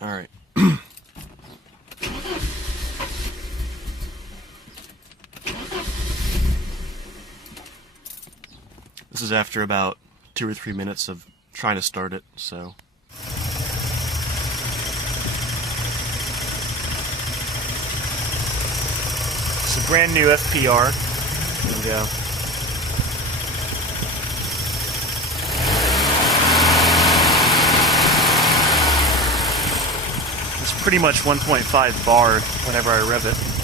Alright. This is after about 2 or 3 minutes of trying to start it, so... It's a brand new FPR. There we go. It's pretty much 1.5 bar whenever I rev it.